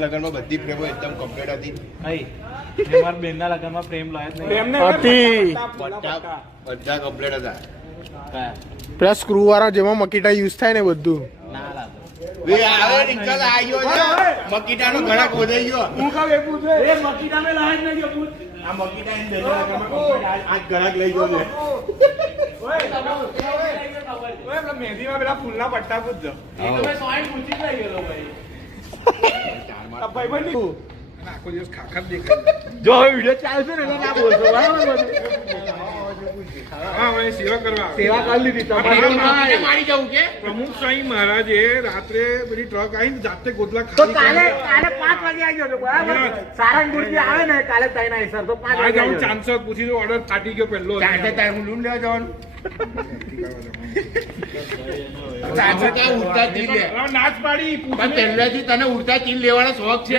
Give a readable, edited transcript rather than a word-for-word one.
લગનમાં બધી ફ્રેમો એકદમ કમ્પ્લીટ હતી. મારા બેનના લગનમાં ફ્રેમ લાયા બધા કમ્પ્લીટ હતા. પેલા સ્ક્રૂ વાળા જેમાં મકીટા યુઝ થાય ને બધું મકીટાનો ઘણા ખોદાઈ ગયો. આ મકીટા લઈ ગયો છે. મેંદીમાં પેલા ફૂલના પટ્ટા પૂછજો આખો દિવસ ખાખર દેખાય. જો હવે વિડીયો ચાલશે ને ના બોલશો બરાબર. હા ભાઈ સેવા કરવા સેવા કરી લીધી મારી જવું કે પ્રમુખ સાંઈ મહારાજે રાત્રે પેલી ટ્રક આવીને જાતે ગોદલા ખાલી કાલે 5 વાગે આવી ગયો બરાબર. સારંગપુર થી આવે ને કાલે તઈ ના સર તો 5 વાગે જાઉં ચાન્સ પૂછી દો ઓર્ડર ફાટી ગયો પહેલો હું લૂમ લેવા જવાનું. નાચ પાડી પહેલાથી તને ઉડતા ચીલ લેવાનો શોખ છે.